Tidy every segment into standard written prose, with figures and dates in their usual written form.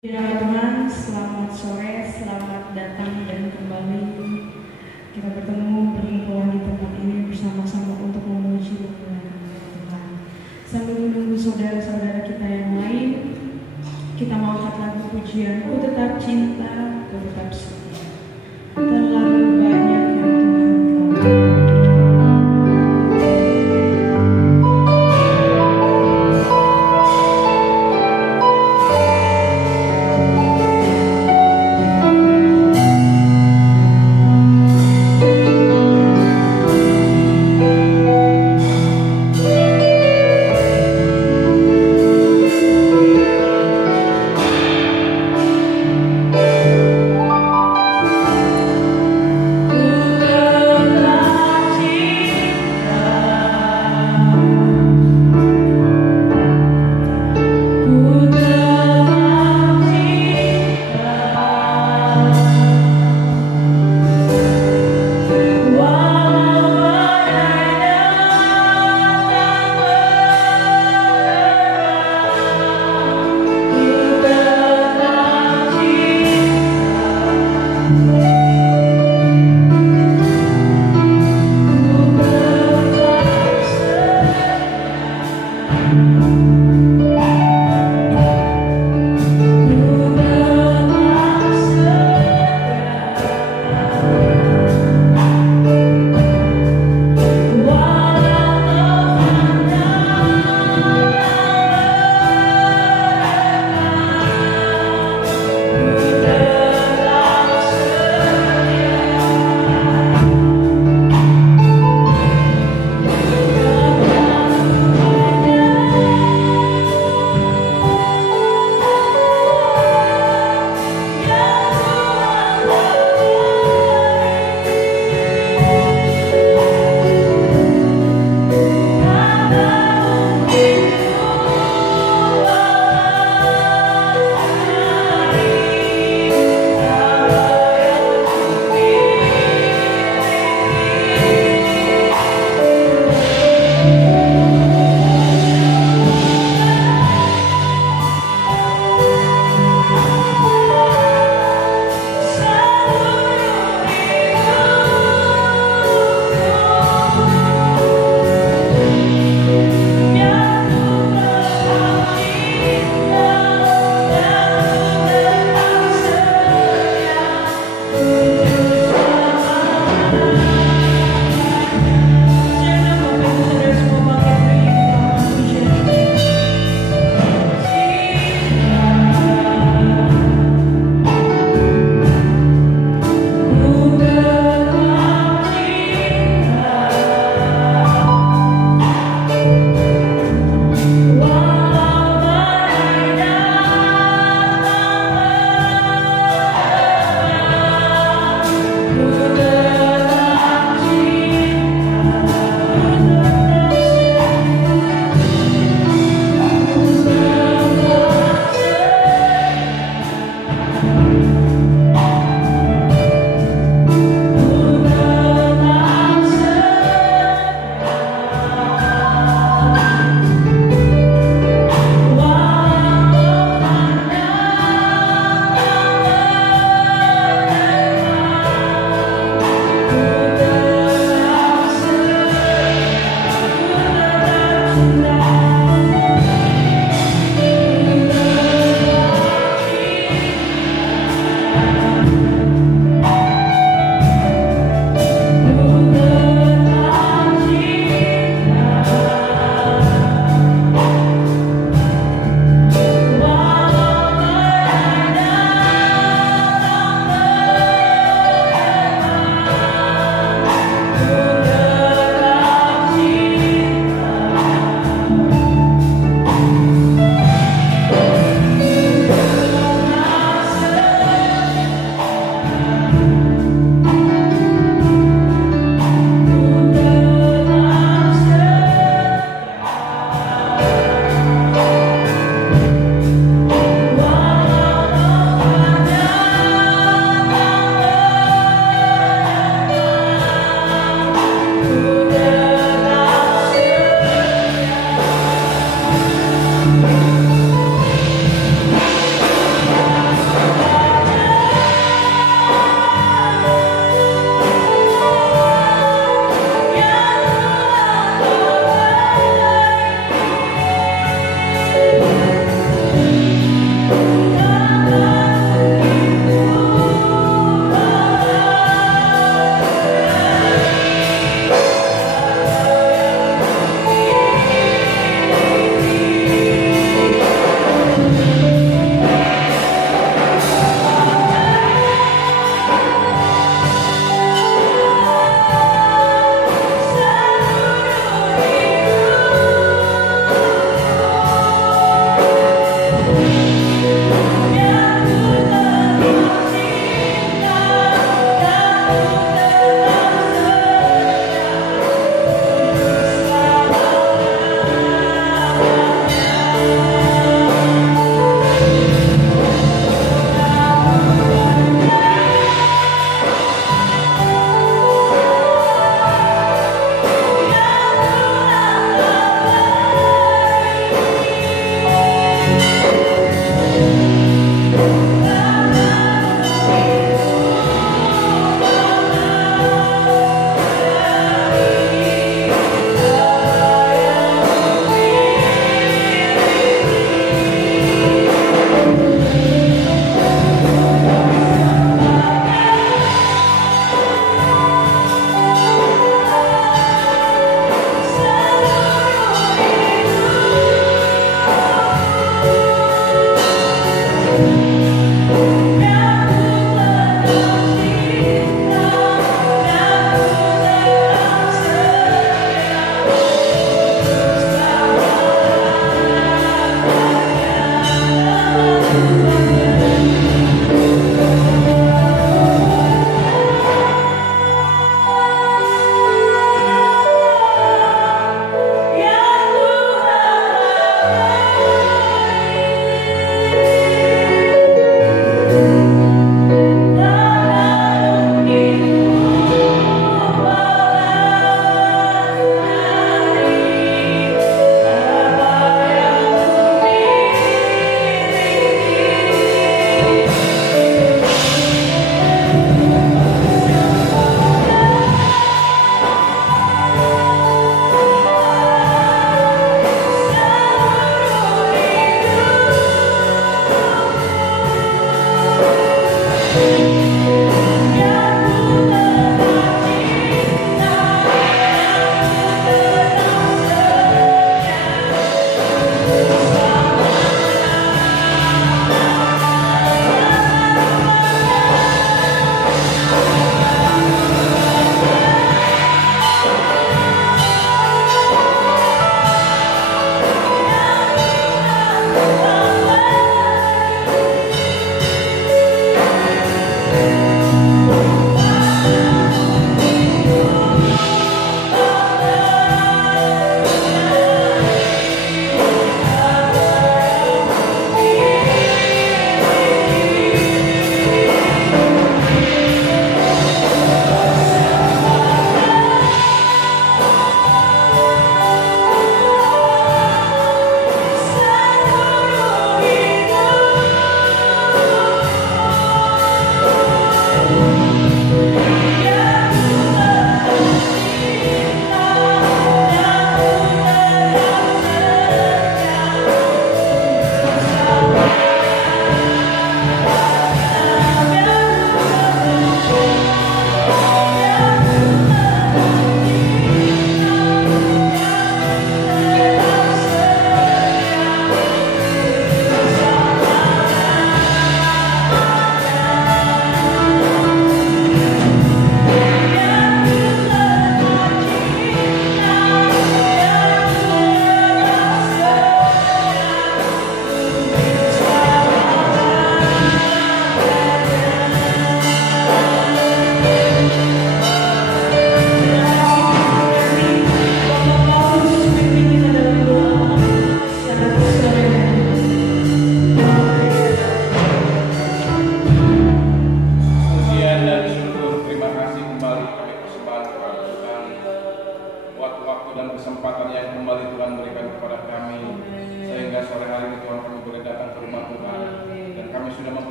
Ya teman, selamat sore, selamat datang dan kembali kita bertemu lagi di tempat ini bersama-sama untuk memuji dan memuliakan Tuhan. Sambil menunggu saudara-saudara kita yang lain, kita mau angkat lagu pujian, Ku Tetap Cinta, Ku Tetap Setia. Terlalu banyak yang Tuhan telah berikan.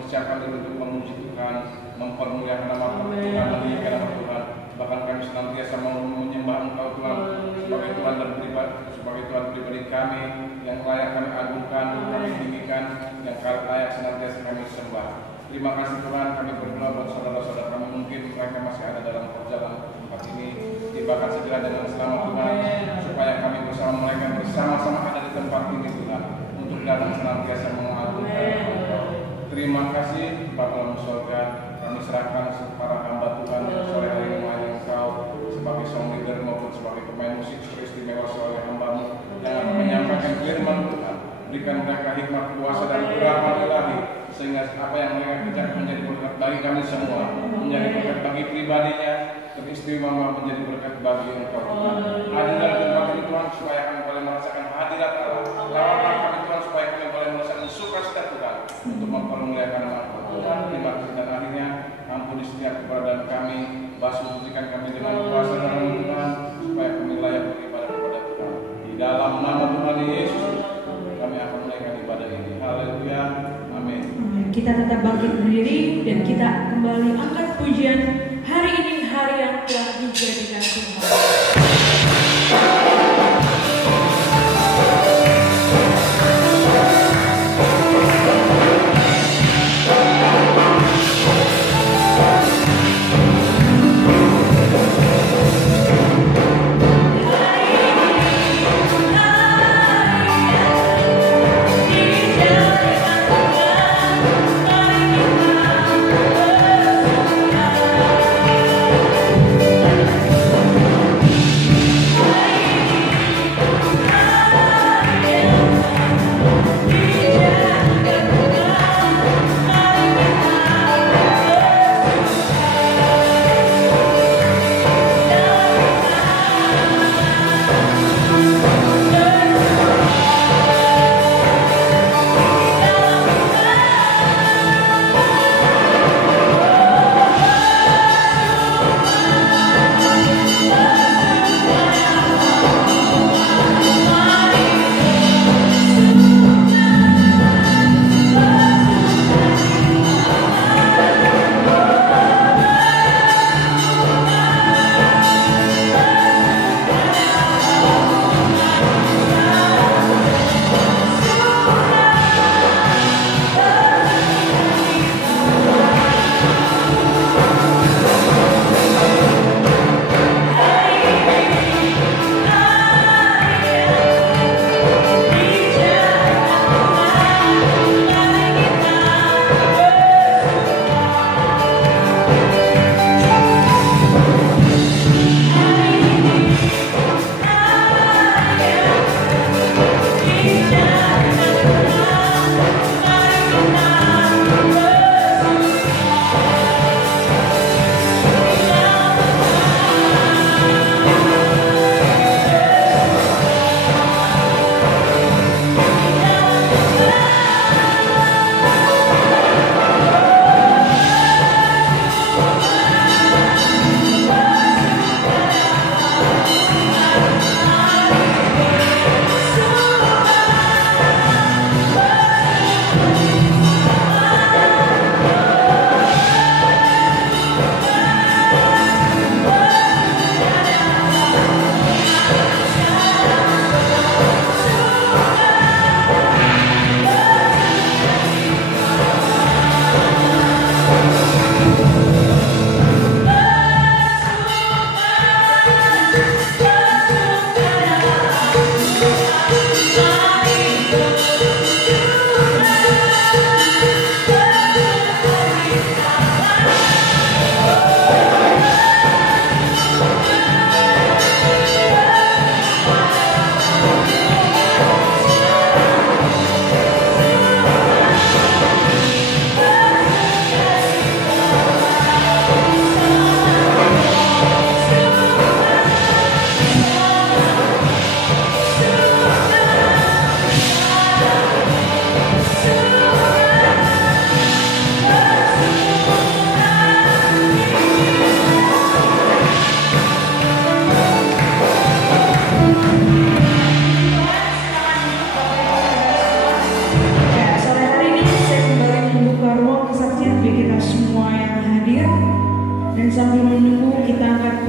mempersiapkan diri untuk memuji Tuhan, mempermuliakan nama Tuhan, meninggikan nama Tuhan. Bahkan kami senantiasa mau menyembah Engkau Tuhan sebagai Tuhan dan pribadi kami yang layak kami agungkan, kami tinggikan, yang layak senantiasa kami sembah. Terima kasih Tuhan, kami berdoa buat saudara-saudara kami mungkin mereka masih ada dalam perjalanan tempat ini. Tibakan segera dengan selamat Tuhan, supaya kami bersama mereka bersama-sama ada di tempat ini Tuhan, untuk datang senantiasa mengagungkan Engkau. Terima kasih Bapa dalam surga, kami serahkan para hamba Tuhan sore hari ini melayani Engkau sebagai song leader maupun sebagai pemain musik teristimewa oleh hamba-Mu yang akan menyampaikan firman Tuhan. Berikan mereka hikmat, kuasa dan keramat ilahi, sehingga apa yang mereka kerjakan menjadi berkat bagi kami semua, menjadi berkat bagi pribadinya, teristimewa menjadi berkat bagi Engkau Tuhan. Hadirlah di tempat ini Tuhan, supaya kami boleh merasakan hadirat Allah. Lawanlah kami Tuhan, supaya kami boleh merasakan sukacita Tuhan untuk mempermuliakan nama Tuhan. Terima kasih dan akhirnya ampuni setiap keberadaan kami, basuh sucikan kami dengan kuasa dalam Tuhan, supaya kami layak beribadah kepada Tuhan. Di dalam nama Tuhan Yesus kami akan menaikkan ibadah ini. Haleluya. Amin. Kita tetap bangkit berdiri dan kita kembali angkat pujian. Hari ini hari yang telah dijadikan Tuhan. Kita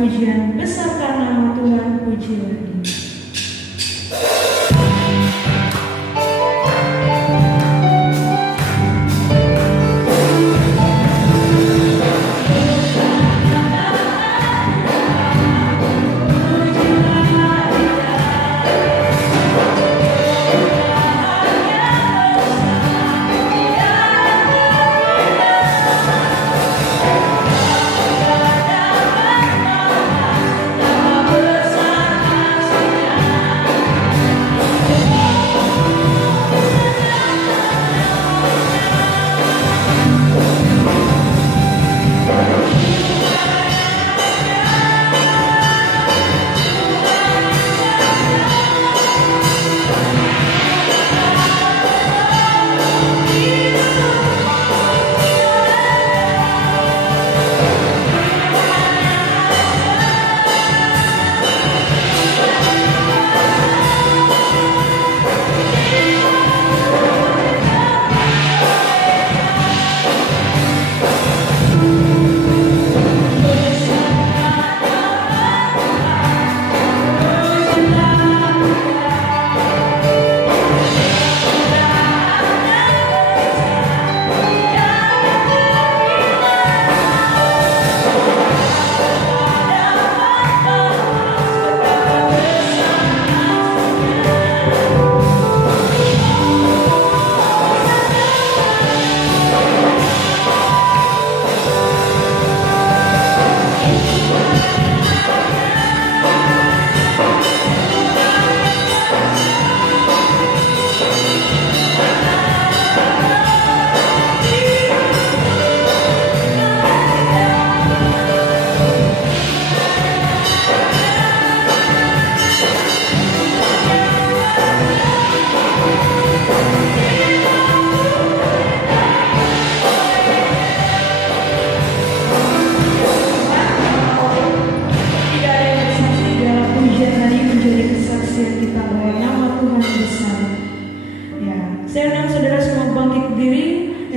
pujian, besarkan nama Tuhan, puji lagi.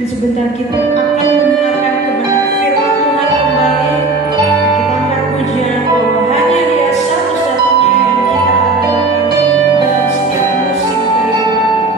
Sebentar kita akan mendengarkan kebenaran firman Tuhan kembali. Kita angkat pujian bahwa hanya Dia satu-satunya yang kita andalkan dalam setiap musim kehidupan kita.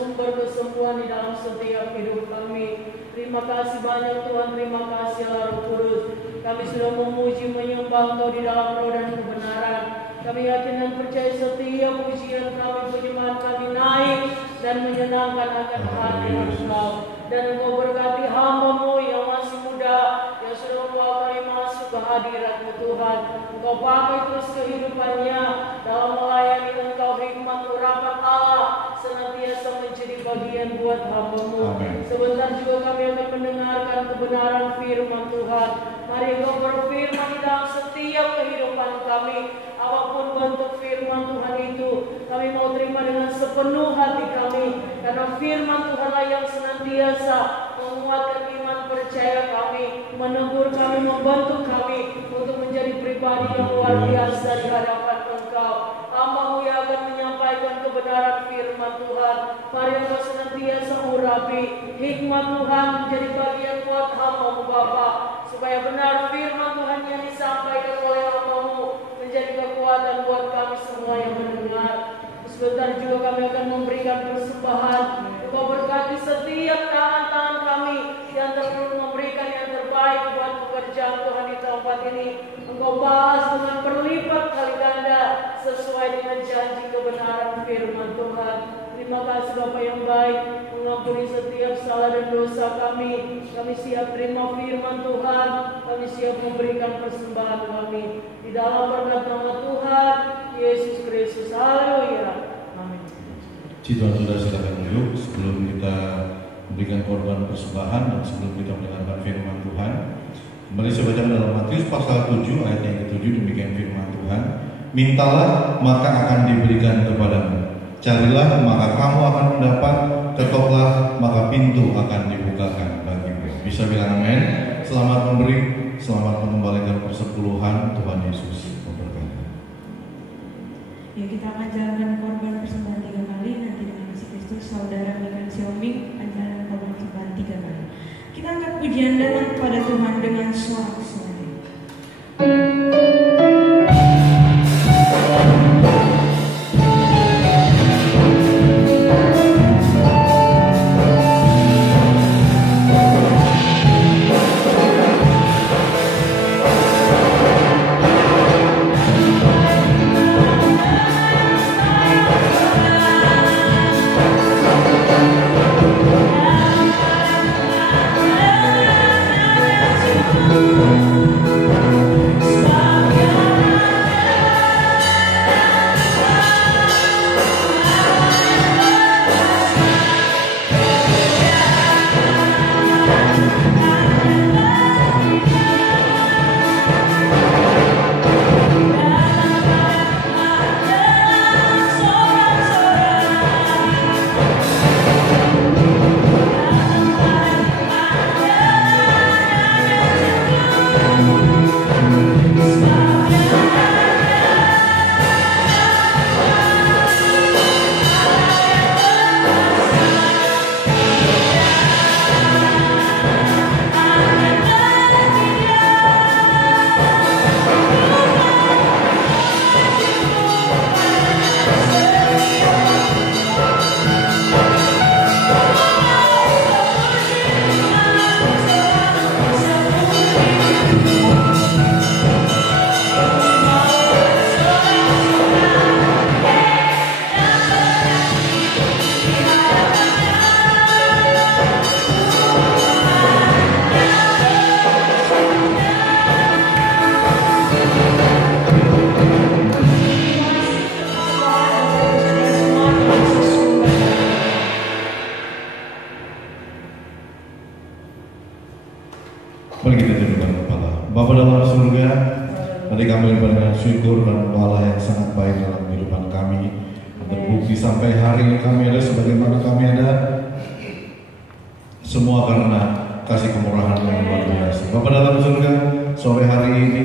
sumber kesembuhan di dalam setiap hidup kami. Terima kasih banyak Tuhan, terima kasih Allah Roh Kudus. Kami sudah memuji menyembah Engkau di dalam roh dan kebenaran. Kami yakin dan percaya setiap pujian kami, penyembahan kami naik dan menyenangkan akan hadirat Engkau. Dan Engkau berkati hamba-Mu yang masih muda, yang sudah membawa kami masuk ke hadirat-Mu Tuhan. Engkau pakai terus kehidupannya dalam melayani Engkau, hikmat urapan Allah senantiasa menjadi bagian buat hamba-Mu. Sebentar juga kami akan mendengarkan kebenaran firman Tuhan. Mari Engkau berfirman di dalam setiap kehidupan kami. Apapun bentuk firman Tuhan itu, kami mau terima dengan sepenuh hati kami. Karena firman Tuhanlah yang senantiasa menguatkan iman percaya kami, menegur kami, membantu kami untuk menjadi pribadi yang luar biasa di hadapan Engkau. Hamba-Mu yang akan menyampaikan kebenaran firman Tuhan. Mari Engkau senantiasa urapi hikmat Tuhan menjadi bagian buat hamba-Mu Bapa, supaya benar firman Tuhan yang disampaikan oleh hamba-Mu menjadi kekuatan buat kami semua yang mendengar. Sebentar juga kami akan memberikan persembahan. Engkau berkati setiap tangan-tangan kami yang terus memberikan yang terbaik buat pekerjaan Tuhan di tempat ini. Engkau balas dengan berlipat kali ganda sesuai dengan janji kebenaran firman Tuhan. Terima kasih Bapa yang baik, mengampuni setiap salah dan dosa kami. Kami siap terima firman Tuhan, kami siap memberikan persembahan kami. Di dalam berkat nama Tuhan Yesus Kristus. Haleluya. Amin. Tuhan sudah silakan duduk sebelum kita memberikan korban persembahan dan sebelum kita mendengarkan firman Tuhan. Kembali saya baca dalam Matius pasal 7 ayat yang ke-7, demikian firman Tuhan. Mintalah maka akan diberikan kepadamu. Carilah maka kamu akan mendapat, ketoklah maka pintu akan dibukakan bagimu. Bisa bilang amin. Selamat memberi, selamat mengembalikan persepuluhan. Tuhan Yesus memberkati. Ya, kita akan jalankan korban persembahan 3 kali. Nanti dengan kasih Kristus saudara Mikan Xiaoming akan jalankan korban persembahan 3 kali. Kita angkat pujian datang kepada Tuhan dengan suara-suara. Mari kita tundukkan kepala. Bapa dalam surga, mari kami berbenah syukur dan Allah yang sangat baik dalam kehidupan kami. Terbukti sampai hari ini kami ada sebagaimana kami ada, semua karena kasih kemurahan yang luar biasa. Bapa dalam surga, sore hari ini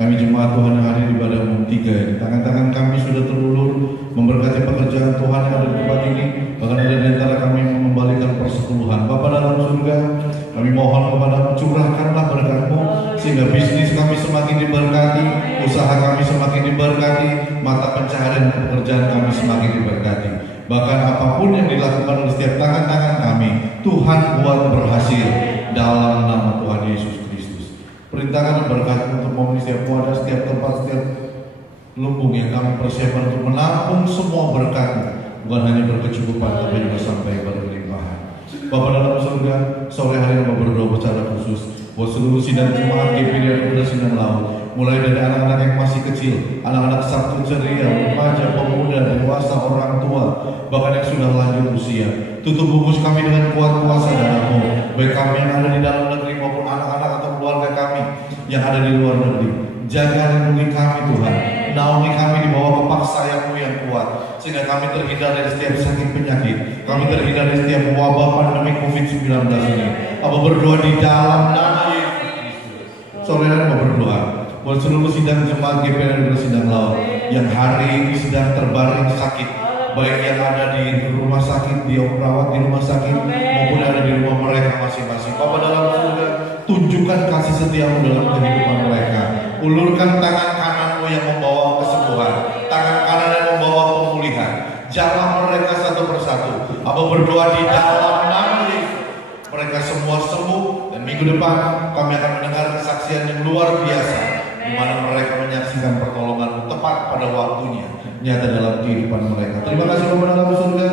kami jemaat Tuhan yang hadir di ibadah umum 3 ini, tangan-tangan kami sudah terulur memberkati pekerjaan Tuhan yang ada di tempat ini. Bahkan ada di antara kami yang mengembalikan persepuluhan. Bapa dalam surga, kami mohon kepada-Mu, curahkanlah berkat-Mu sehingga bisnis kami semakin diberkati, usaha kami semakin diberkati, mata pencaharian pekerjaan kami semakin diberkati. Bahkan apapun yang dilakukan oleh setiap tangan-tangan kami, Tuhan buat berhasil dalam nama Tuhan Yesus Kristus. Perintahkan berkat untuk memenuhi setiap wadah, setiap tempat, setiap lumbung yang kami persiapkan untuk menampung semua berkat, bukan hanya berkecukupan tapi juga sampai berlimpahan. Bapa dalam surga, sore hari ini berdoa secara khusus buat seluruh sidang jemaat GPD dan Sidang Laut, mulai dari anak-anak yang masih kecil, anak-anak sabtu ceria, remaja, pemuda, dewasa, orang tua, bahkan yang sudah lanjut usia. Tutup bungkus kami dengan kuat kuasa darah-Mu, baik kami yang ada di dalam negeri maupun anak-anak atau keluarga kami yang ada di luar negeri. Jaga lindungi kami Tuhan, naungi kami di bawah kepak sayap-Mu yang kuat, sehingga kami terhindar dari setiap sakit penyakit, kami terhindar dari setiap wabah pandemi COVID-19 ini. Apa berdoa di dalam nama Yesus Kristus. Saudara mau berdoa buat seluruh sidang jemaat GPD dan Sidang Laut yang hari ini sedang terbaring sakit, baik yang ada di rumah sakit, di perawat di rumah sakit, maupun yang ada di rumah mereka masing-masing. Bapa dalam surga, tunjukkan kasih setia-Mu dalam kehidupan mereka. Ulurkan tangan kanan-Mu yang membawa kesembuhan, tangan kanan yang membawa pemulihan. Jamah mereka satu persatu. Apa berdoa di dalam nama Yesus, mereka semua sembuh, dan minggu depan kami akan mendengar kesaksian yang luar biasa, di mana mereka menyaksikan pertolongan tepat pada waktunya nyata dalam kehidupan mereka. Terima kasih Bapa dalam surga,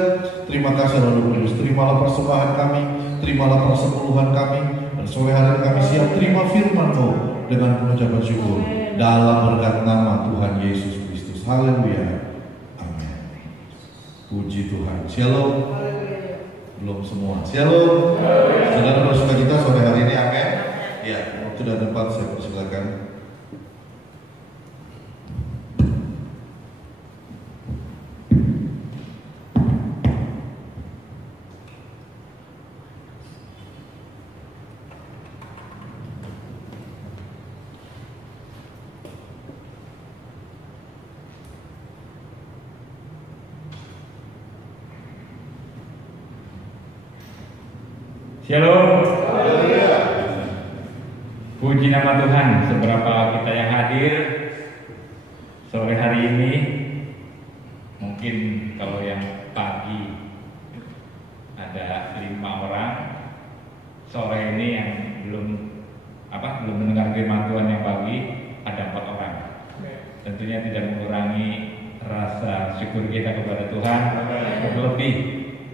terima kasih Roh Kudus. Terimalah persembahan kami, terimalah persepuluhan kami, dan sore hari kami siap terima firman-Mu dengan pengucapan syukur dalam berkat nama Tuhan Yesus Kristus. Haleluya. Amin. Puji Tuhan. Shalom. Belum semua. Shalom. Saudara bersukacita sore hari ini. Amin. Ya, waktu dan tempat saya persilakan. Shalom. Puji nama Tuhan. Seberapa kita yang hadir sore hari ini, mungkin kalau yang pagi ada 5 orang, sore ini yang belum mendengar firman Tuhan yang pagi ada 4 orang. Tentunya tidak mengurangi rasa syukur kita kepada Tuhan, terlebih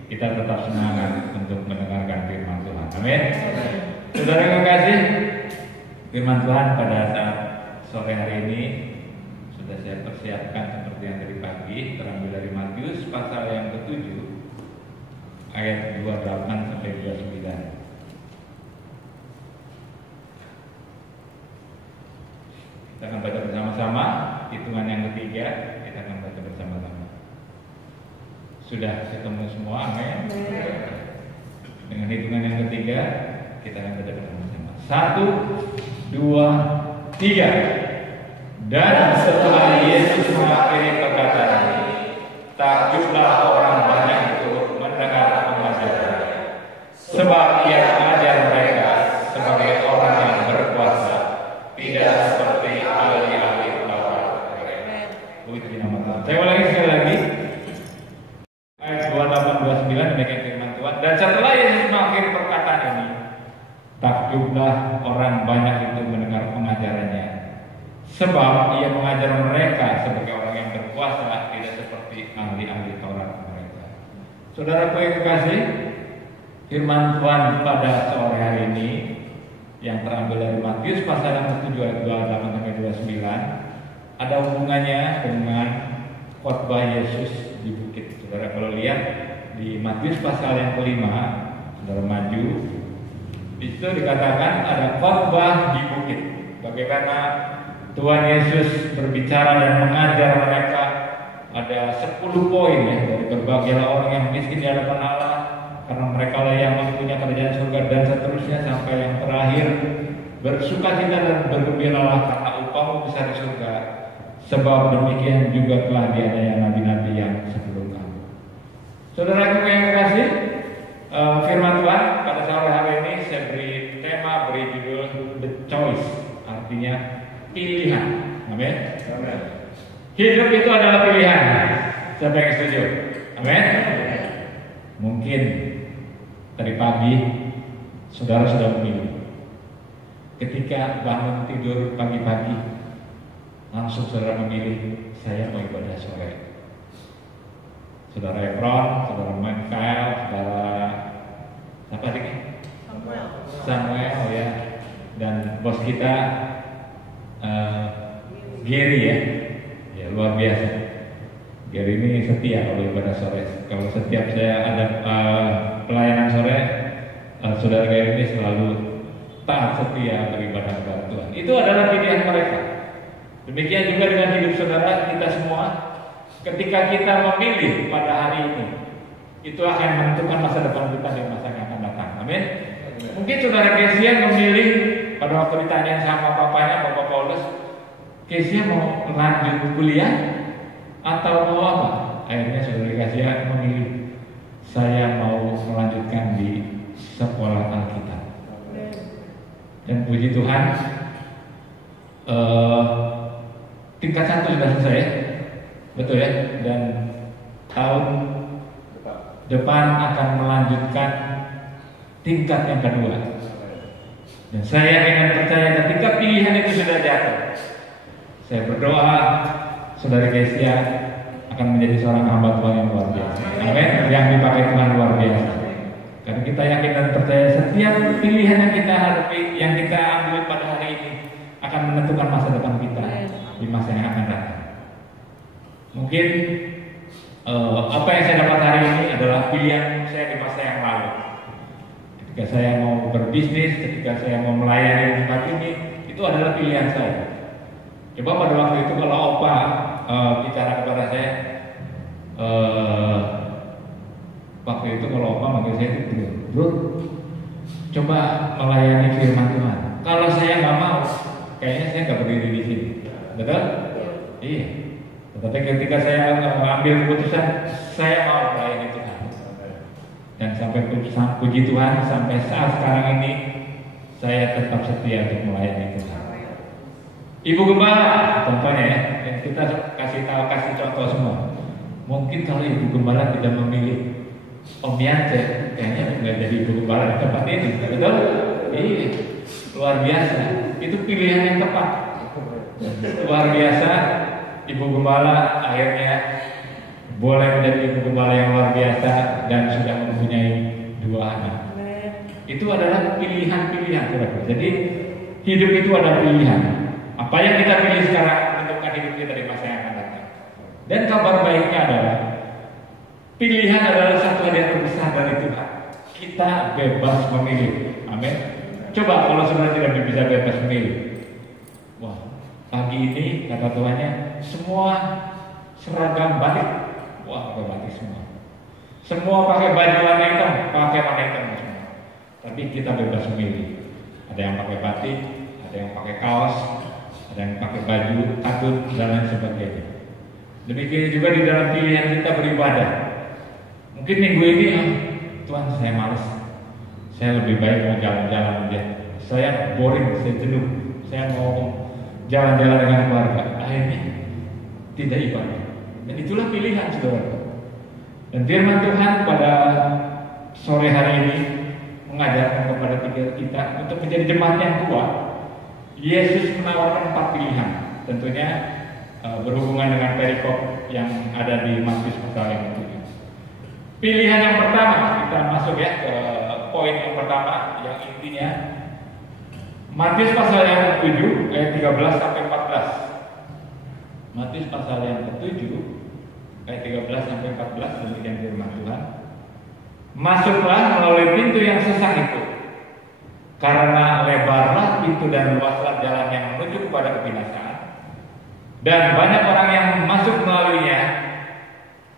kita tetap semangat untuk mendengarkan firman Tuhan. Amin. Saudara yang kasih, firman Tuhan pada saat sore hari ini sudah saya persiapkan seperti yang tadi pagi, terambil dari Matius pasal yang ke-7 ayat 28 sampai 29. Kita akan baca bersama-sama, hitungan yang ketiga kita akan baca bersama-sama. Sudah ketemu semua, amin. Dengan hitungan yang ketiga kita akan baca bersama-sama. 1, 2, 3. Dan setelah Yesus mengakhiri perkataan, takjublah orang banyak itu mendengar pengajaran, sebab Ia mengajar mereka sebagai orang yang berkuasa, tidak seperti ahli-ahli Taurat. Puji nama Tuhan. Saya ulangi sekali lagi. Ayat 28-29 demikian firman Tuhan. Dan setelah Yesus mengakhiri perkataan ini, takjublah orang banyak itu mendengar pengajarannya, sebab Ia mengajar mereka sebagai orang yang berkuasa, tidak seperti ahli-ahli Taurat mereka. Saudara yang kekasih, firman Tuhan pada sore hari ini yang terambil dari Matius pasal yang ke-7 ayat 28 sampai 29 ada hubungannya dengan khotbah Yesus di bukit. Saudara kalau lihat di Matius pasal yang ke-5, saudara maju, itu dikatakan ada khotbah di bukit. Bagaimana Tuhan Yesus berbicara dan mengajar mereka. Ada 10 poin ya, dari berbagai orang yang miskin di hadapan Allah, karena mereka lah yang mempunyai kerajaan surga, dan seterusnya sampai yang terakhir, bersukacita dan bergembiralah karena upahmu besar di surga, sebab demikian juga telah dianiaya nabi-nabi yang sebelum kamu. Saudaraku yang kekasih, firman Tuhan pada sore hari ini saya beri tema, beri judul The Choice, artinya pilihan. Amin. Hidup itu adalah pilihan. Siapa yang setuju? Amin. Mungkin tadi pagi saudara sudah memilih. Ketika bangun tidur pagi-pagi, langsung saudara memilih, saya mau ibadah sore. Saudara Efron, saudara Michael, saudara siapa lagi? Samuel ya, dan bos kita Gary ya luar biasa. Gary ini setia kalau ibadah sore. Kalau setiap saya ada pelayanan sore, saudara Gary ini selalu taat setia beribadah kepada Tuhan. Itu adalah pilihan mereka. Demikian juga dengan hidup saudara, kita semua. Ketika kita memilih pada hari ini, itu akan menentukan masa depan kita di masa yang akan datang. Amin. Mungkin saudara Kesia memilih pada waktu ditanya sama papanya, Bapak Paulus, Kesia mau lanjut kuliah atau mau apa? Akhirnya saudara Kesia memilih, saya mau melanjutkan di sekolah Alkitab. Dan puji Tuhan, tingkat 1 sudah selesai, betul ya. Dan tahun depan akan melanjutkan tingkat yang kedua. Dan saya dengan percaya ketika pilihan itu sudah jatuh, saya berdoa saudara Kesia akan menjadi seorang hamba Tuhan yang luar biasa. Amin. Yang dipakai Tuhan luar biasa. Karena kita yakin dan percaya setiap pilihan yang kita hadapi, yang kita ambil pada hari ini akan menentukan masa depan kita di masa yang akan datang. Mungkin apa yang saya dapat hari ini adalah pilihan saya di masa yang lalu. Ketika saya mau berbisnis, ketika saya mau melayani di tempat ini, itu adalah pilihan saya. Coba pada waktu itu kalau Opa bicara kepada saya, waktu itu kalau Opa manggil saya itu, bro, coba melayani firman Tuhan. Kalau saya nggak mau, kayaknya saya nggak berdiri di sini, betul? Iya. Tetapi ketika saya mengambil keputusan, saya mau melayani Tuhan. Dan sampai puji Tuhan, sampai saat sekarang ini saya tetap setia untuk melayani Tuhan. Ibu Gembala, contohnya ya, yang kita kasih contoh semua. Mungkin kalau Ibu Gembala tidak memilih Om Yance, kayaknya nggak jadi Ibu Gembala di tempat ini, betul? Iya, luar biasa. Itu pilihan yang tepat. Luar biasa, Ibu Gembala akhirnya boleh menjadi Ibu Gembala yang luar biasa dan sudah mempunyai 2 anak. Itu adalah pilihan-pilihan, saudara. Jadi hidup itu ada pilihan. Apa yang kita pilih sekarang menentukan hidup kita di masa yang akan datang. Dan kabar baiknya adalah pilihan adalah satu hadiah terbesar dari Tuhan. Kita bebas memilih. Amin. Coba kalau saudara tidak bisa bebas memilih. Wah, pagi ini kata Tuhannya semua seragam batik. Wah, pakai batik semua. Semua pakai baju warna hitam, pakai warna hitam semua. Tapi kita bebas memilih. Ada yang pakai batik, ada yang pakai kaos, ada yang pakai baju katun dan lain sebagainya. Demikian juga di dalam pilihan kita beribadah. Mungkin minggu ini, Tuhan saya malas, saya lebih baik mau jalan-jalan aja. Saya boring, saya jenuh, saya mau jalan-jalan dengan keluarga. Akhirnya tidak ibadah. Dan itulah pilihan saudara. Dan firman Tuhan pada sore hari ini mengajarkan kepada kita untuk menjadi jemaat yang kuat. Yesus menawarkan 4 pilihan, tentunya berhubungan dengan perikop yang ada di Matius pasal yang ke-7. Pilihan yang pertama, kita masuk ya ke poin yang pertama yang intinya Matius pasal yang ke-7 ayat 13 sampai 14. Matius pasal yang ke-7 ayat 13 sampai 14 demikian firman Tuhan. Masuklah melalui pintu yang sesak itu, karena lebarlah pintu dan luaslah jalan yang menuju kepada kebinasaan, dan banyak orang yang masuk melaluinya.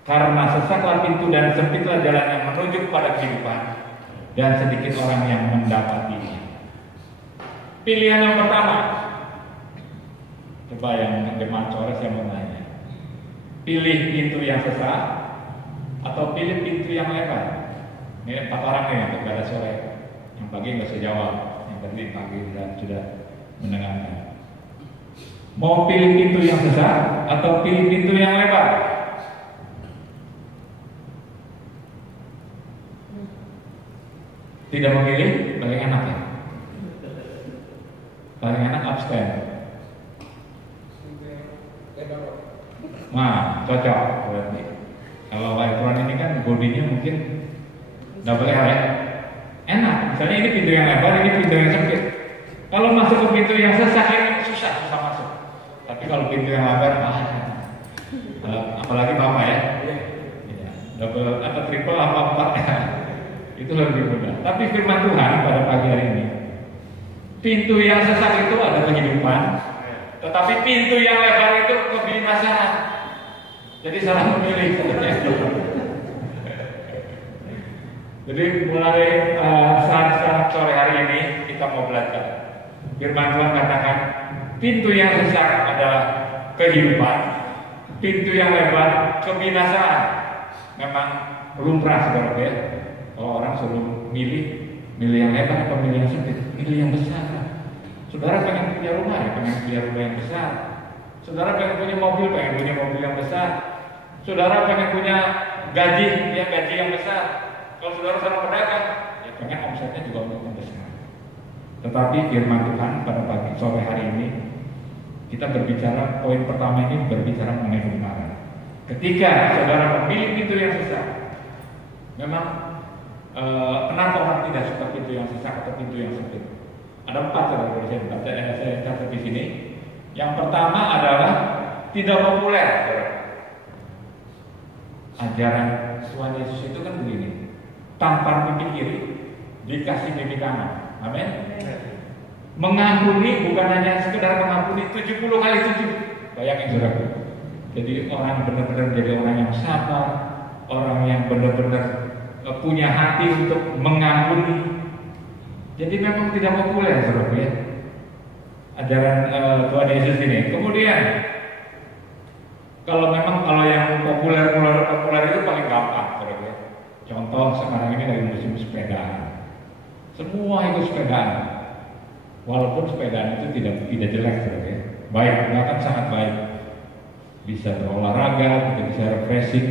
Karena sesaklah pintu dan sempitlah jalan yang menuju kepada kehidupan, dan sedikit orang yang mendapatinya. Pilihan yang pertama, coba yang jemaat sore saya mau nanya, pilih pintu yang sesak atau pilih pintu yang lebar? Ini 4 orang nih yang pada sore. Yang pagi nggak usah jawab, yang tadi pagi sudah mendengarkan. Mau pilih pintu yang sesak atau pilih pintu yang lebar? Tidak memilih paling enak ya. Paling enak abstain. Nah, cocok berarti. Kalau Al-Quran ini kan bodinya mungkin double L ya. Enak. Misalnya ini pintu yang lebar, ini pintu yang sempit. Kalau masuk ke pintu yang sesak ini susah masuk. Tapi kalau pintu yang lebar, apalagi Bapak ya. Double atau triple apa 4 ya. Itu lebih mudah. Tapi firman Tuhan pada pagi hari ini, pintu yang sesak itu ada kehidupan, tetapi pintu yang lebar itu kebinasaan. Jadi salah memilih. Jadi mulai saat sore hari ini kita mau belajar. Firman Tuhan katakan pintu yang sesak adalah kehidupan, pintu yang lebar kebinasaan. Memang lumrah saudara ya. Kalau orang suruh milih yang lebar atau milih yang sempit, milih yang besar. Saudara pengen punya rumah ya, pengen punya rumah yang besar. Saudara pengen punya mobil yang besar. Saudara pengen punya gaji yang besar. Kalau saudara seorang pedagang, ya pengen omsetnya juga yang besar. Tetapi firman Tuhan pada pagi sore hari ini kita berbicara, poin pertama ini berbicara mengenai kebenaran. Ketika saudara memilih pintu yang sesak, memang kenapa orang tidak suka pintu yang sesak atau pintu yang sempit? Ada 4 saudara saya catat di sini. Yang pertama adalah tidak populer. Ajaran Tuhan Yesus itu kan begini, tampar pipi kiri, dikasih pipi kanan. Amin. Mengampuni bukan hanya sekedar mengampuni 70 kali 7. Bayangin saudara. Jadi orang benar-benar jadi orang yang sabar, orang yang benar-benar punya hati untuk mengampuni. Jadi memang tidak populer saudara ya, ajaran Tuhan Yesus ini. Kemudian kalau yang populer itu paling gampang saudara ya. Contoh sekarang ini dari musim sepedaan, semua ikut sepedaan. Walaupun sepedaan itu tidak jelek saudara ya, baik, bahkan sangat baik. Bisa berolahraga, kita bisa refreshing.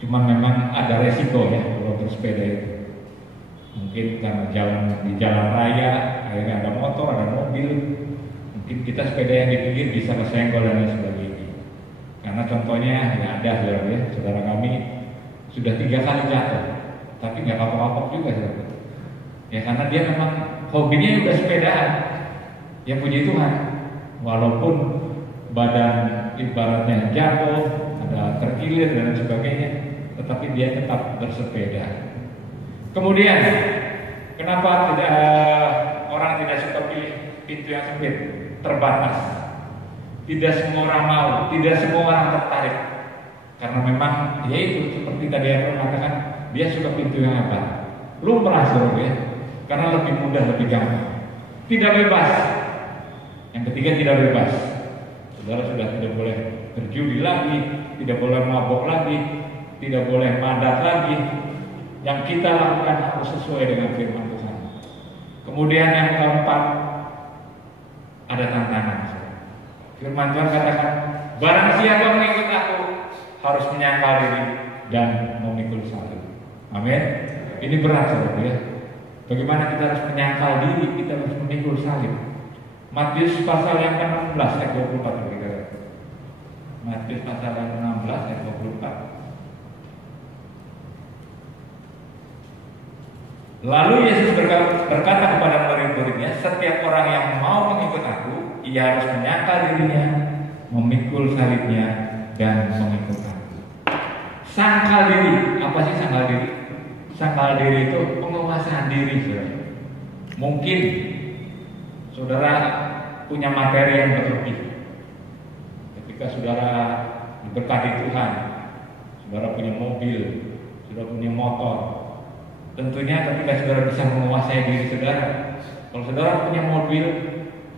Cuman memang ada resiko ya kalau bersepeda itu. Mungkin karena di jalan raya, akhirnya ada motor, ada mobil. Mungkin kita sepeda yang di pinggir bisa kesenggol dan lain sebagainya. Karena contohnya ya ada saudara kami sudah 3 kali jatuh, tapi nggak kapok-kapok juga saudara. Ya karena dia memang hobinya udah sepedaan. Ya puji Tuhan, walaupun badan ibaratnya jatuh, ada terkilir dan sebagainya, tetapi dia tetap bersepeda. Kemudian, kenapa orang tidak suka pilih pintu yang sempit? Terbatas. Tidak semua orang mau, tidak semua orang tertarik. Karena memang dia itu seperti tadi aku katakan, dia suka pintu yang lebar. Lumrah saudara ya, karena lebih mudah, lebih gampang. Tidak bebas. Yang ketiga tidak bebas. Saudara sudah tidak boleh berjudi lagi, tidak boleh mabok lagi, tidak boleh madat lagi. Yang kita lakukan harus sesuai dengan firman Tuhan. Kemudian yang keempat, ada tantangan. Firman Tuhan katakan, barang siapa mengikut aku harus menyangkal diri dan memikul salib. Amin. Ini berat saudara ya. Bagaimana kita harus menyangkal diri, kita harus memikul salib. Matius pasal yang ke-16 ayat 24. Matius pasal yang ke-16 ayat 24. Lalu Yesus berkata kepada murid-muridnya, setiap orang yang mau mengikut aku, ia harus menyangkal dirinya, memikul salibnya, dan mengikut aku. Sangkal diri, apa sih sangkal diri? Sangkal diri itu penguasaan diri, saudara. Mungkin saudara punya materi yang berlebih. Ketika saudara diberkati Tuhan, saudara punya mobil, saudara punya motor. Tentunya ketika saudara bisa menguasai diri saudara. Kalau saudara punya mobil,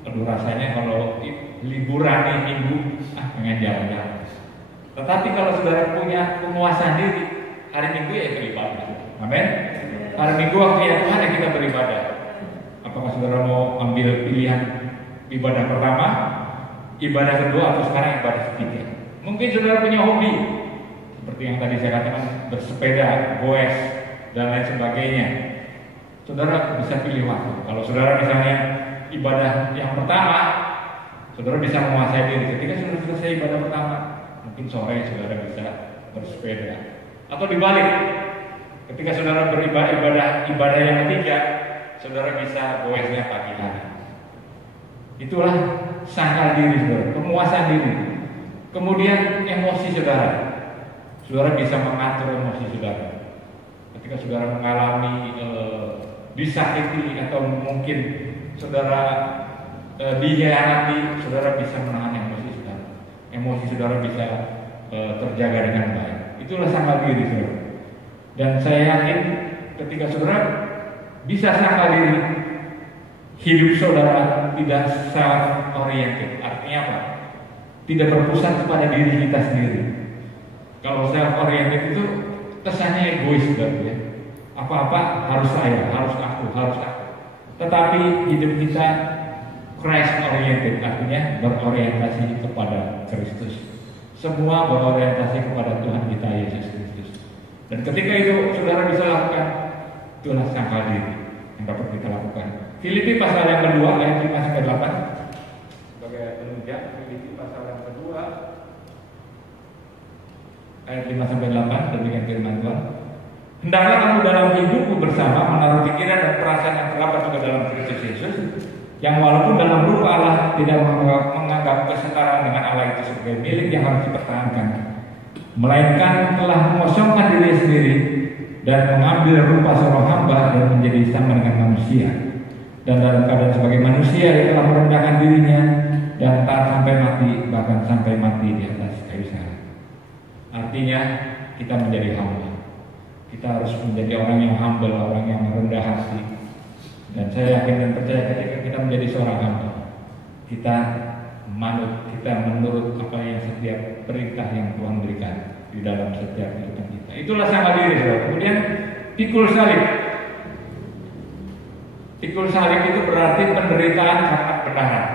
aduh rasanya kalau liburan nih minggu, pengen jalan-jalan. Tetapi kalau saudara punya penguasaan diri, hari Minggu ya beribadah. Amin. Hari Minggu waktunya Tuhan ya kita beribadah. Apakah saudara mau ambil pilihan ibadah pertama, ibadah kedua, atau sekarang ibadah ketiga? Mungkin saudara punya hobi, seperti yang tadi saya katakan, bersepeda, goes, dan lain sebagainya. saudara bisa pilih waktu. Kalau saudara misalnya ibadah yang pertama, saudara bisa menguasai diri. Ketika saudara selesai ibadah pertama, mungkin sore saudara bisa bersepeda. Atau dibalik, ketika saudara ibadah yang ketiga, saudara bisa goesnya pagi hari. Itulah sangkal diri saudara, kemuasan diri. Kemudian emosi saudara, saudara bisa mengatur emosi saudara. Ketika saudara mengalami disakiti atau mungkin saudara dikhianati, saudara bisa menahan emosi saudara. Emosi saudara bisa terjaga dengan baik. Itulah sangkal diri saudara. Dan saya yakin ketika saudara bisa sangkal diri, hidup saudara tidak self-oriented. Artinya apa? Tidak berpusat kepada diri kita sendiri. Kalau self-oriented itu kesannya egois saudara ya. Apa-apa harus saya, harus aku. Tetapi hidup kita Christ oriented, artinya berorientasi kepada Kristus. Semua berorientasi kepada Tuhan kita Yesus Kristus. Dan ketika itu saudara bisa lakukan, itulah sangkal diri yang dapat kita lakukan. Filipi pasal yang kedua ayat 5-8 sebagai ayat penunjuk. Filipi pasal yang kedua ayat 5-8 demikian firman Tuhan. Hendaklah kamu dalam hidupmu bersama menaruh pikiran dan perasaan yang terdapat juga dalam Kristus Yesus, yang walaupun dalam rupa Allah tidak menganggap kesetaraan dengan Allah itu sebagai milik yang harus dipertahankan, melainkan telah mengosongkan diri sendiri dan mengambil rupa seorang hamba dan menjadi sama dengan manusia. Dan dalam keadaan sebagai manusia ia telah merendahkan dirinya dan taat sampai mati, bahkan sampai mati di atas kayu salib. Artinya kita menjadi hamba. Kita harus menjadi orang yang humble, orang yang rendah hati. Dan saya yakin dan percaya ketika kita menjadi seorang hamba, kita manut, kita menurut apa yang setiap perintah yang Tuhan berikan di dalam setiap kehidupan kita. Itulah sama diri saudara. Kemudian pikul salib. Pikul salib itu berarti penderitaan karena kebenaran.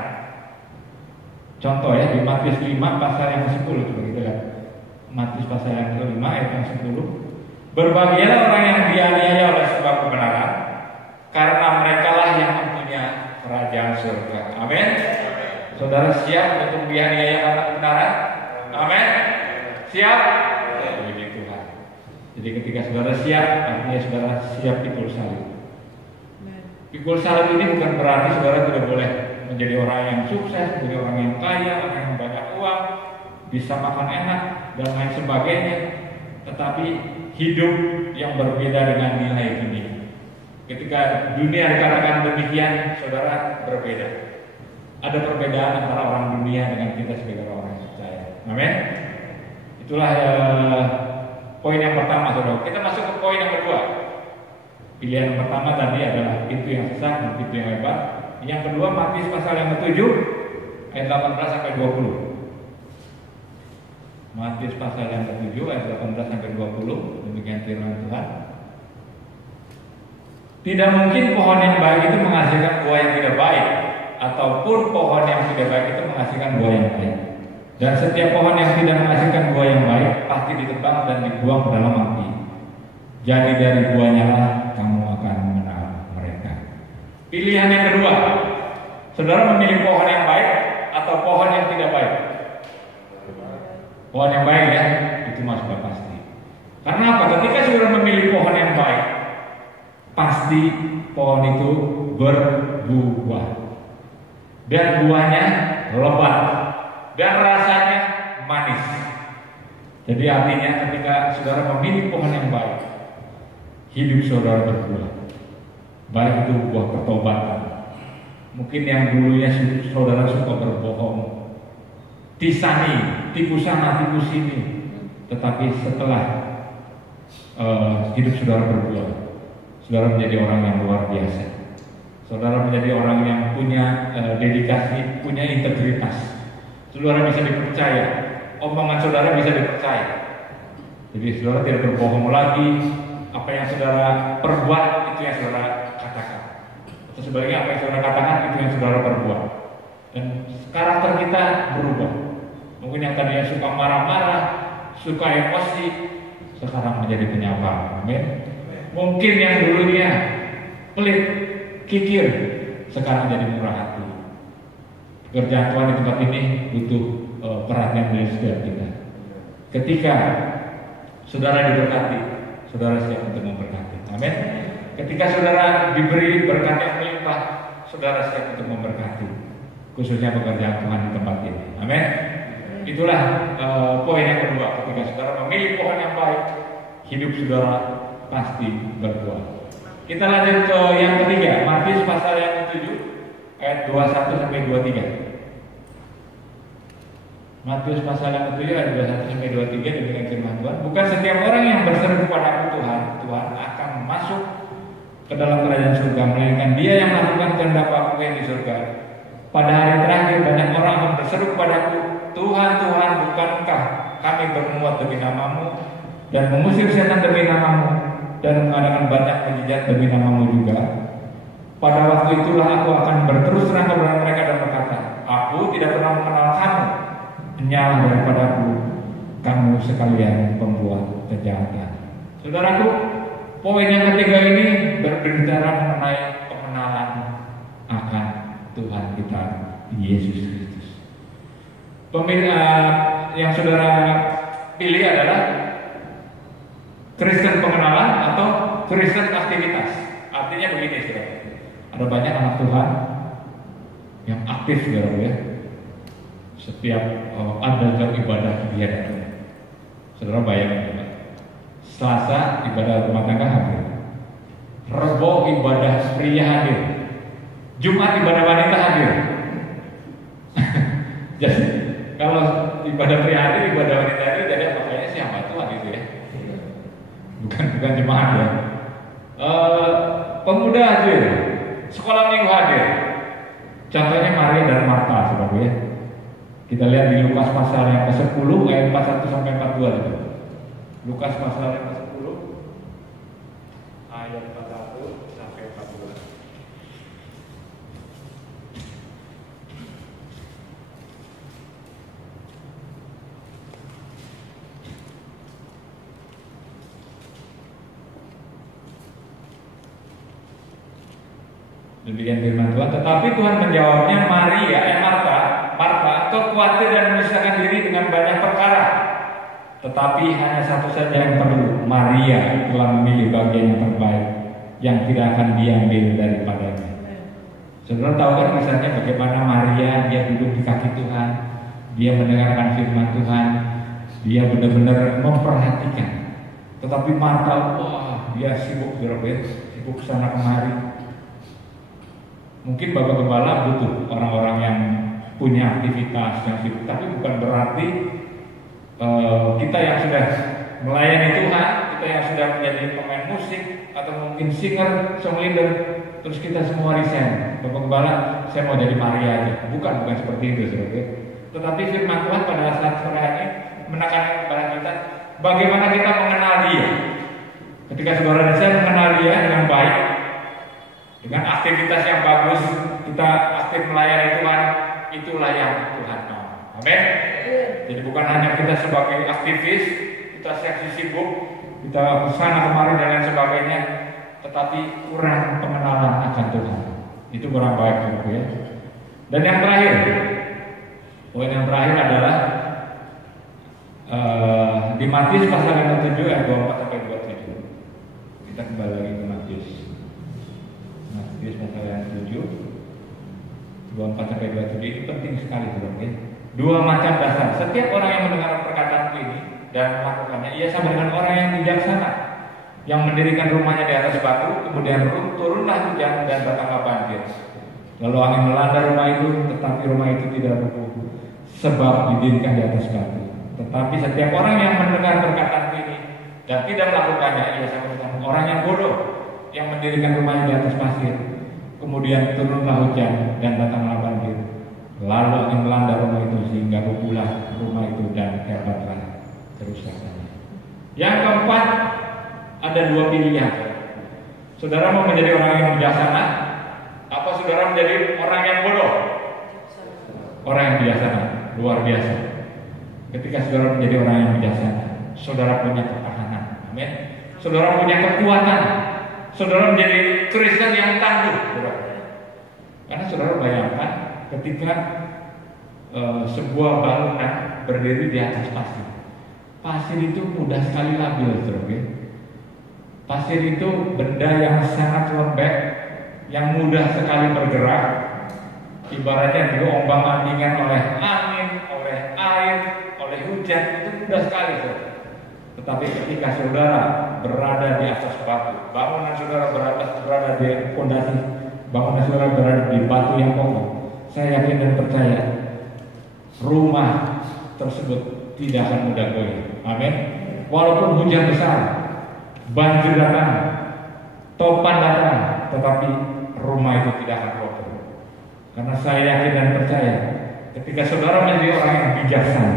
Contoh ya di Matius 5 pasal yang 10 coba kita lihat. Matius pasal yang ke-5 ayat yang 10. Berbahagialah orang yang dianiaya oleh sebab kebenaran, karena merekalah yang mempunyai kerajaan surga. Amin. Saudara siap untuk dianiaya karena kebenaran? Amin. Siap? Puji Tuhan. Jadi ketika saudara siap, artinya saudara siap pikul salib. Pikul salib ini bukan berarti saudara tidak boleh menjadi orang yang sukses, menjadi orang yang kaya, orang yang banyak uang, bisa makan enak dan lain sebagainya. Tetapi hidup yang berbeda dengan nilai dunia. Ketika dunia dikatakan demikian, saudara berbeda. Ada perbedaan antara orang dunia dengan kita sebagai orang yang percaya. Amin. Itulah poin yang pertama, saudara. Kita masuk ke poin yang kedua. Pilihan yang pertama tadi adalah pintu yang sesat dan pintu yang lebar. Yang kedua Matius pasal yang ke-7 ayat 18 sampai 20. Matius pasal yang ke-7 ayat 18 sampai 20 demikian firman Tuhan. Tidak mungkin pohon yang baik itu menghasilkan buah yang tidak baik, ataupun pohon yang tidak baik itu menghasilkan buah yang baik. Dan setiap pohon yang tidak menghasilkan buah yang baik pasti ditebang dan dibuang ke dalam api. Jadi dari buahnya lah kamu akan mengenal mereka. Pilihan yang kedua, saudara memilih pohon yang baik atau pohon yang tidak baik? Pohon yang baik ya, itu sudah pasti. Karena apa? Ketika saudara memilih pohon yang baik, pasti pohon itu berbuah. Dan buahnya lebat. Dan rasanya manis. Jadi artinya ketika saudara memilih pohon yang baik, hidup saudara berbuah. Baik itu buah pertobatan. Mungkin yang dulunya saudara suka berbohong, tisani, tipu sana, tipu sini. Tetapi setelah hidup saudara berbuah, saudara menjadi orang yang luar biasa. Saudara menjadi orang yang punya dedikasi, punya integritas. Saudara bisa dipercaya, omongan saudara bisa dipercaya. Jadi saudara tidak berbohong lagi. Apa yang saudara perbuat itu yang saudara katakan. Atau sebaliknya apa yang saudara katakan itu yang saudara perbuat. Dan karakter kita berubah. Mungkin yang tadinya suka marah-marah, suka emosi, sekarang menjadi penyapa. Amin. Mungkin yang dulunya pelit, kikir, sekarang jadi murah hati. Pekerjaan Tuhan di tempat ini butuh perhatian dari setiap kita. Ketika saudara diberkati, saudara siap untuk memberkati. Amin. Ketika saudara diberi berkat yang melimpah, saudara siap untuk memberkati, khususnya pekerjaan Tuhan di tempat ini. Amin. Itulah poin yang kedua. Ketika saudara memilih pohon yang baik, hidup saudara pasti berbuah. Kita lanjut ke yang ketiga, Matius pasal yang ke-7 ayat 21 sampai 23. Matius pasal yang ke-7 ayat 21 sampai 23 demikian firman Tuhan. Bukan setiap orang yang berseru kepada Tuhan akan masuk ke dalam kerajaan surga, melainkan dia yang melakukan kehendak Bapa yang di surga. Pada hari terakhir banyak orang akan berseru kepadaku, Tuhan, Tuhan, bukankah kami bermuat demi namamu dan mengusir setan demi namamu dan mengadakan banyak mujizat demi namamu juga? Pada waktu itulah aku akan berterus terang kepada mereka dan berkata, aku tidak pernah mengenal kamu, menyalah daripadaku kamu sekalian pembuat kejahatan. Saudaraku, poin yang ketiga ini berbicara mengenai pengenalan akan Tuhan kita Yesus Kristus. Yang saudara pilih adalah Kristen pengenalan atau Kristen aktivitas. Artinya begini, saudara. Ada banyak anak Tuhan yang aktif, saudara ya. Setiap ada ibadah dia datang. Saudara bayangkan, Selasa ibadah rumah tangga hadir, Rebo ibadah pria hadir, Jumat ibadah wanita hadir. Jadi kalau ibadah pria hadir, ibadah wanita hadir, jadi makanya siapa Tuhan itu ya? Bukan jemaat ya. Pemuda hadir, sekolah minggu hadir. Contohnya Maria dan Marta, saudara ya. Kita lihat di Lukas pasal yang ke-10 ayat 41 sampai 42 itu. Lukas pasal yang ke-10 ayat 41 sampai 42. Demikian firman Tuhan. Tetapi Tuhan menjawabnya, Marta, kau khawatir dan menyusahkan diri dengan banyak perkara. Tetapi hanya satu saja yang perlu. Maria telah memilih bagian yang terbaik, yang tidak akan diambil daripadanya. Saudara tahu kan misalnya bagaimana Maria, dia duduk di kaki Tuhan, dia mendengarkan firman Tuhan, dia benar-benar memperhatikan. Tetapi Marta, dia sibuk sibuk sana kemari. Mungkin Bapak Gembala butuh orang-orang yang punya aktivitas yang sibuk, tapi bukan berarti kita yang sudah melayani Tuhan, kita yang sudah menjadi pemain musik atau mungkin singer, song leader, terus kita semua resign. Bapak Gembala, saya mau jadi Maria aja. Bukan seperti itu, saudara. Tetapi firman Tuhan pada saat sore ini menekankan kepada kita bagaimana kita mengenal Dia. Ketika saudara dan saya mengenal Dia dengan baik, dengan aktivitas yang bagus, kita aktif melayani Tuhan, itulah yang Tuhan mau. Amin. Jadi bukan hanya kita sebagai aktivis, kita seksi sibuk, kita kesana kemari dan lain sebagainya, tetapi kurang pengenalan akan Tuhan. Itu kurang baik juga ya. Dan yang terakhir, poin yang terakhir adalah di Matius pasal yang ke-7 ayat 24 sampai 27. Kita kembali lagi ke Matius. Matius pasal yang 7 24 sampai 27 itu penting sekali saudara. Dua macam dasar. Setiap orang yang mendengar perkataan ini dan melakukannya, ia sama dengan orang yang bijaksana yang mendirikan rumahnya di atas batu, kemudian turunlah hujan dan datanglah banjir. Lalu angin melanda rumah itu, tetapi rumah itu tidak runtuh, sebab didirikan di atas batu. Tetapi setiap orang yang mendengar perkataan ini dan tidak melakukannya, ia sama dengan orang yang bodoh yang mendirikan rumahnya di atas pasir. Kemudian turunlah hujan dan datanglah banjir. Lalu angin melanda rumah itu sehingga runtuhlah rumah itu dan hebatlah kerusakannya. Yang keempat, ada dua pilihan. Saudara mau menjadi orang yang bijaksana, apa saudara menjadi orang yang bodoh? Orang yang bijaksana, luar biasa. Ketika saudara menjadi orang yang bijaksana, saudara punya ketahanan. Amin. Saudara punya kekuatan. Saudara menjadi Kristen yang tangguh, saudara. Karena saudara bayangkan ketika sebuah bangunan berdiri di atas pasir. Pasir itu mudah sekali labil, saudara. Pasir itu benda yang sangat lembek, yang mudah sekali bergerak. Ibaratnya diombang-ambingkan oleh angin, oleh air, oleh hujan, itu mudah sekali, saudara. Tetapi ketika saudara berada di atas batu, bangunan saudara berada di fondasi, bangunan saudara berada di batu yang kokoh, saya yakin dan percaya rumah tersebut tidak akan mudah goyah. Amin. Walaupun hujan besar, banjir datang, topan datang, tetapi rumah itu tidak akan roboh. Karena saya yakin dan percaya ketika saudara menjadi orang yang bijaksana,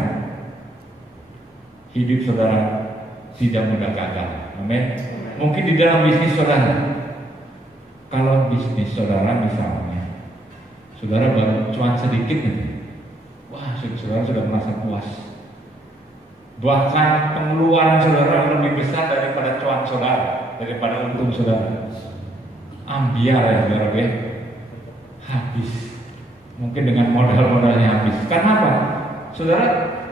hidup saudara tidak mudah gagal. Amin. Mungkin di dalam bisnis saudara, kalau bisnis saudara misalnya, saudara baru cuan sedikit nih, wah saudara sudah merasa puas. Bahkan pengeluaran saudara lebih besar daripada cuan saudara, daripada untung saudara. Ambiar ya saudara, habis. Mungkin dengan modal-modalnya habis. Karena apa? Saudara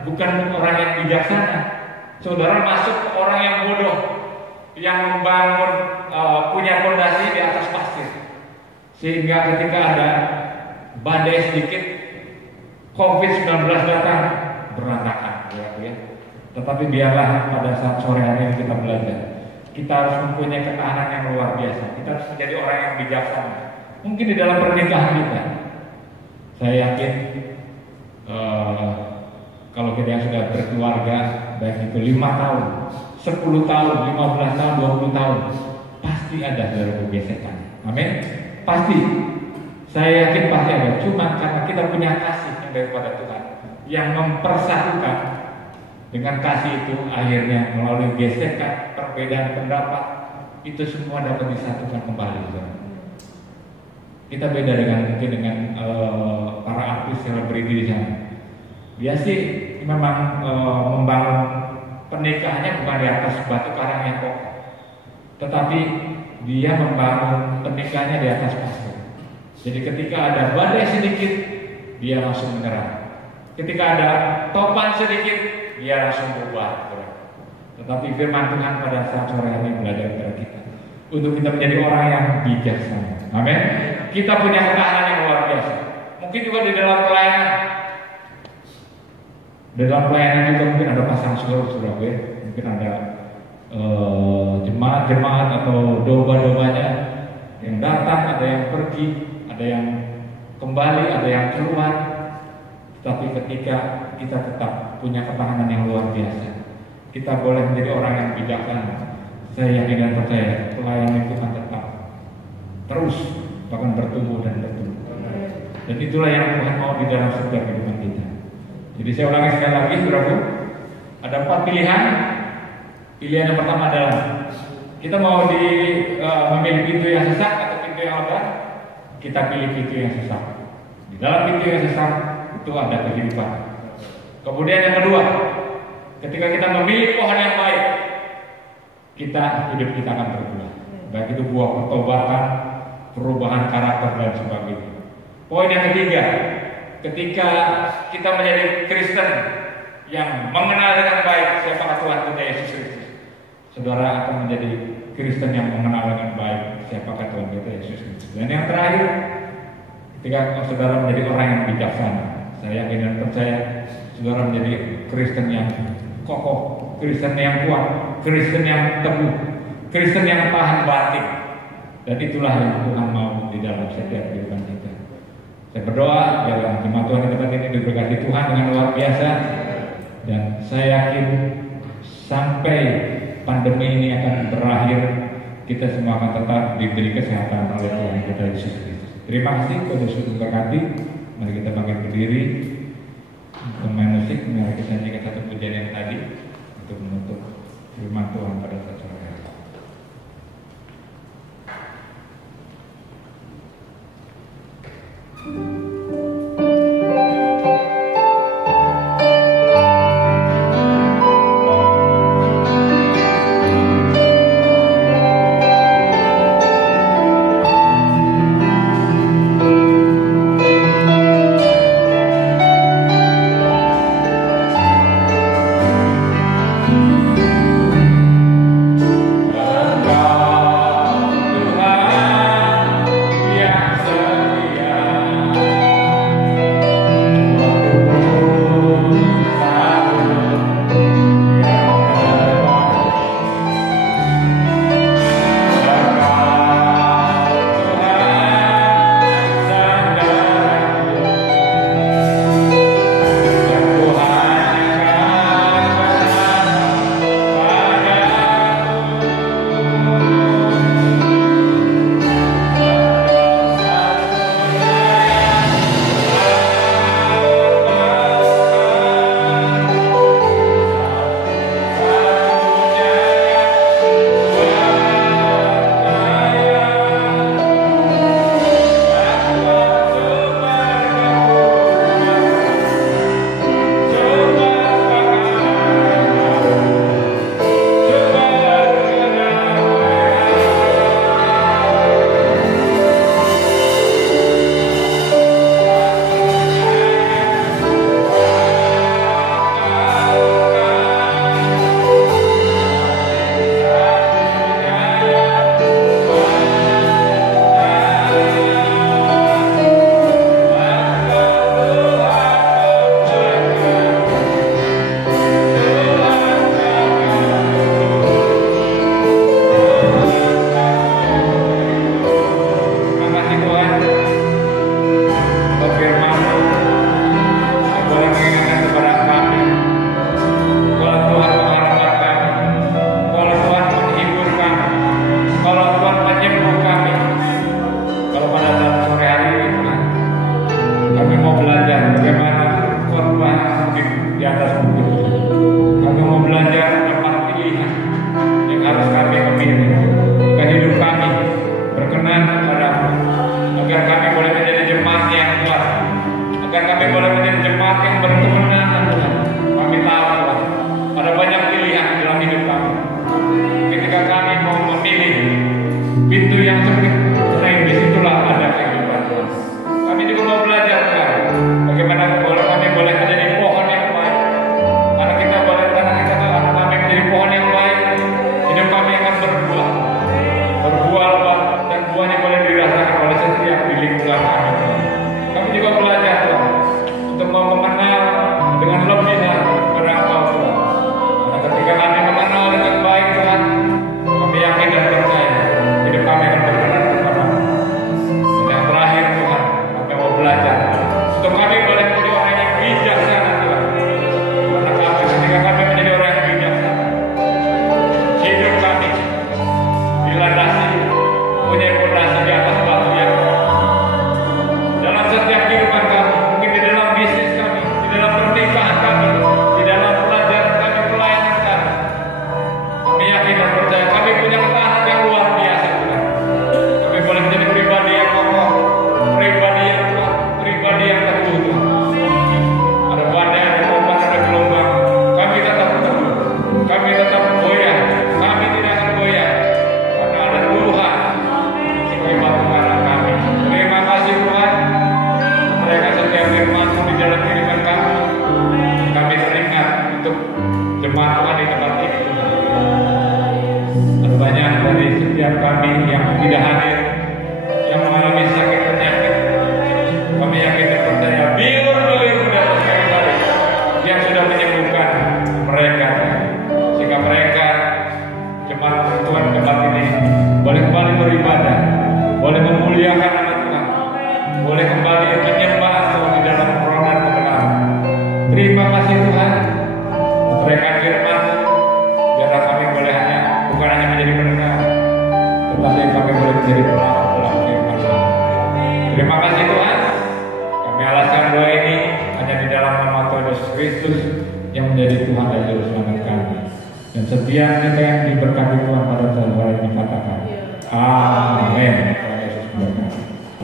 bukan orang yang bijaksana. Saudara masuk ke orang yang bodoh, yang membangun punya fondasi di atas pasir, sehingga ketika ada badai sedikit, COVID-19 datang, berantakan, ya. Tetapi biarlah pada saat sore hari ini kita belajar, kita harus mempunyai ketahanan yang luar biasa. Kita harus menjadi orang yang bijaksana. Mungkin di dalam pernikahan kita, saya yakin kalau kita yang sudah berkeluarga, baik itu 5 tahun, 10 tahun, 15 tahun, 20 tahun, pasti ada gesekan. Amin. Pasti. Saya yakin pasti ada. Cuma karena kita punya kasih yang daripada Tuhan, yang mempersatukan. Dengan kasih itu akhirnya melalui gesekan, perbedaan pendapat, itu semua dapat disatukan kembali. Kita beda mungkin dengan para artis selebriti di sana. Dia sih memang membangun pernikahannya bukan di atas batu karang yang kokoh, tetapi dia membangun pernikahannya di atas pasir. Jadi ketika ada badai sedikit, dia langsung menyerah. Ketika ada topan sedikit, dia langsung berubah. Tetapi firman Tuhan pada saat sore hari belajar kepada kita untuk kita menjadi orang yang bijaksana. Amin. Kita punya ketahanan yang luar biasa. Mungkin juga di dalam pelayanan. Di dalam pelayanan juga mungkin ada pasang surut, saudara. Mungkin ada jemaat-jemaat atau domba-dombanya yang datang, ada yang pergi, ada yang kembali, ada yang keluar. Tapi ketika kita tetap punya ketahanan yang luar biasa, kita boleh menjadi orang yang bijaksana. Saya yakin dan percaya pelayanan itu akan tetap terus bahkan bertumbuh dan bertumbuh. Dan itulah yang Tuhan mau di dalam setiap kehidupan kita. Jadi saya ulangi sekali lagi, saudaraku, ada 4 pilihan. Pilihan yang pertama adalah kita mau memilih pintu yang sesat atau pintu yang lebar. Kita pilih pintu yang sesat. Di dalam pintu yang sesat itu ada kehidupan. Kemudian yang kedua, ketika kita memilih pohon yang baik, hidup kita akan berbuah. Baik itu buah pertobatan, perubahan karakter dan sebagainya. Poin yang ketiga, ketika kita menjadi Kristen yang mengenal dengan baik siapa Tuhan kita Yesus Kristus, saudara akan menjadi Kristen yang mengenal dengan baik siapa Tuhan kita Yesus Kristus. Dan yang terakhir, ketika saudara menjadi orang yang bijaksana, saya yakin dan percaya saudara menjadi Kristen yang kokoh, Kristen yang kuat, Kristen yang teguh, Kristen yang tahan batin. Dan itulah yang Tuhan mau di dalam setiap kehidupan kita. Saya berdoa biarlah jemaat Tuhan di tempat ini diberkati Tuhan dengan luar biasa. Dan saya yakin sampai pandemi ini akan berakhir, kita semua akan tetap diberi kesehatan oleh Tuhan kita Yesus Kristus. Terima kasih kepada sudah berkati. Mari kita bangkit berdiri, pemain musik, mari kita nyanyikan satu pujian yang tadi untuk menutup firman Tuhan pada saat sore hari. kasih Tuhan untuk rekan firman-Mu. Biarlah kami boleh bukan hanya menjadi pendengar, tetapi kami boleh menjadi pelaku firman-Mu. Terima kasih Tuhan. Kami alaskan doa ini hanya di dalam nama Tuhan Yesus Kristus yang menjadi Tuhan dan Juru Selamat kami. Dan setiap kita yang diberkati Tuhan pada saat ini katakan amin. Tuhan Yesus memberkati.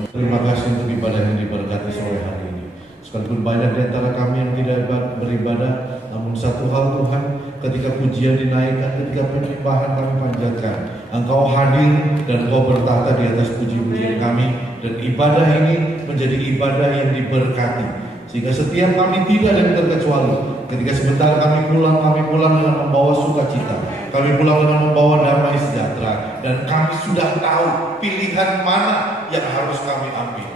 Terima kasih untuk ibadah yang diberkati sore hari ini. Sekalipun banyak di antara kami yang tidak beribadah, namun satu hal Tuhan, ketika pujian dinaikkan, ketika penyembahan kami panjatkan, Engkau hadir dan Engkau bertahta di atas puji-pujian kami, dan ibadah ini menjadi ibadah yang diberkati. Sehingga setiap kami tidak ada yang terkecuali. Ketika sebentar kami pulang dengan membawa sukacita, kami pulang dengan membawa damai sejahtera, dan kami sudah tahu pilihan mana yang harus kami ambil.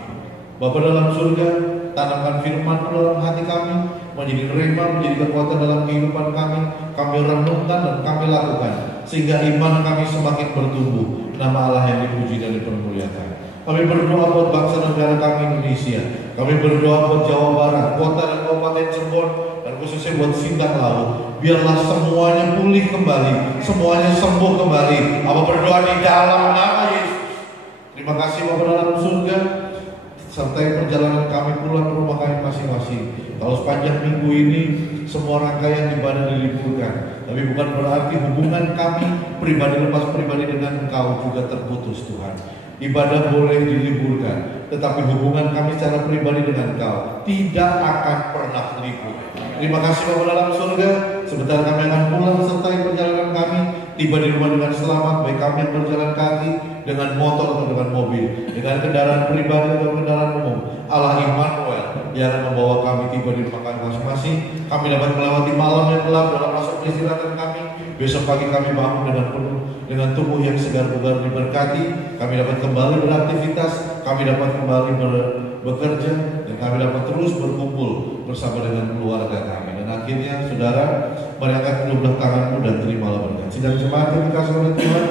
Bapa dalam surga, tanamkan firman dalam hati kami, menjadi rema, menjadi kekuatan dalam kehidupan kami renungkan dan kami lakukan, sehingga iman kami semakin bertumbuh, nama Allah yang dipuji dan dipermuliakan. Kami berdoa buat bangsa negara kami Indonesia, kami berdoa buat Jawa Barat, kota dan kabupaten Cirebon, dan khususnya buat Sintang Laut. Biarlah semuanya pulih kembali, semuanya sembuh kembali. Apa berdoa di dalam nama Yesus. Terima kasih Bapa dalam surga, sertai perjalanan kami pulang ke rumah kami masing-masing. Kalau sepanjang minggu ini semua rangkaian ibadah diliburkan, tapi bukan berarti hubungan kami pribadi lepas pribadi dengan Engkau juga terputus Tuhan. Ibadah boleh diliburkan, tetapi hubungan kami secara pribadi dengan Engkau tidak akan pernah libur. Terima kasih Bapa dalam surga. Sebentar kami akan pulang sertai perjalanan kami, tiba di rumah dengan selamat, baik kami yang berjalan kaki, dengan motor atau dengan mobil, dengan kendaraan pribadi atau kendaraan umum. Allah Immanuel yang akan membawa kami tiba di rumah kami masing-masing. Kami dapat melewati malam yang gelap dalam masa peristirahatan kami. Besok pagi kami bangun dengan penuh, dengan tubuh yang segar bugar diberkati. Kami dapat kembali beraktivitas, kami dapat kembali bekerja, dan kami dapat terus berkumpul bersama dengan keluarga kami. Dan akhirnya saudara, mari angkat kedua tanganmu dan terimalah berkat. Sidang jemaat yang dikasihi oleh Tuhan,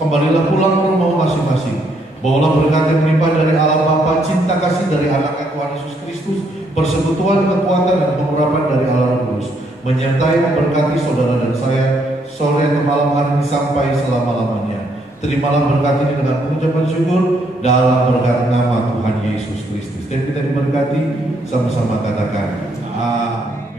kembalilah pulang ke rumah masing-masing. Bawalah berkat yang melimpah dari Allah Bapa, cinta kasih dari anaknya Tuhan Yesus Kristus, persekutuan, kekuatan, dan pengurapan dari Allah Roh Kudus, menyertai memberkati saudara dan saya sore atau malam hari ini sampai selama-lamanya. Terimalah berkat ini dengan pengucapan syukur dalam berkat nama Tuhan Yesus Kristus. Dan kita diberkati, sama-sama katakan amin.